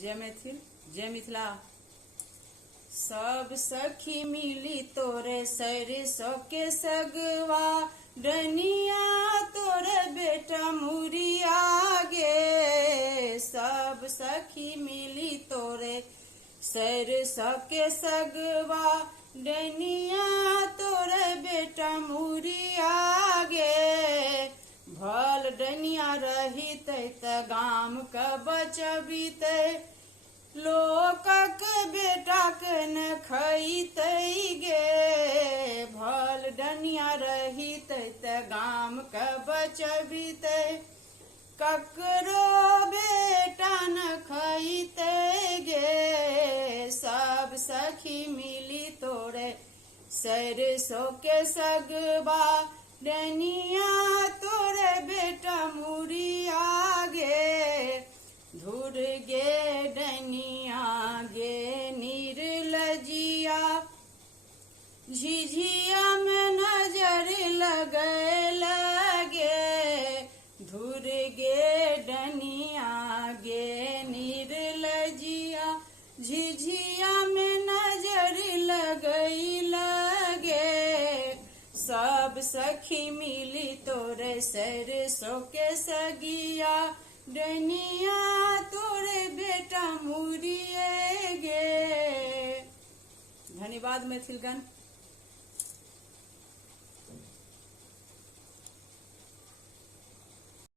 जय मैथिल, जय मिथिला। सब सखी मिली तोरे सरसों के सगवा, डनिया तोरे बेटा मुरिया गे। सब सखी मिली तोरे सरसों के सगवा, डनिया तोरे बेटा मुरिया गे। भल डनिया रहित त गाम क बचबिते, लोकक बेटा के न खइतै गे। भल डनिया रहित त गाम क बचबिते, ककरो बेटा न खइतै गे। सब सखी मिली तोरे सरसों के सगवा, डनिया तोरे बेटा मुरिया गे। धुर गे डनिया गे निर्लजिया, झिझिया में नजर लगे लगे। धुर गे डनिया गे निर्लजिया, झिझिया में नजर लगई लगे। सब सखी मिली तोरे सरसों के सगिया, डनिया तोरे बेटा मुरिए गे। धन्यवाद मैथिलगण।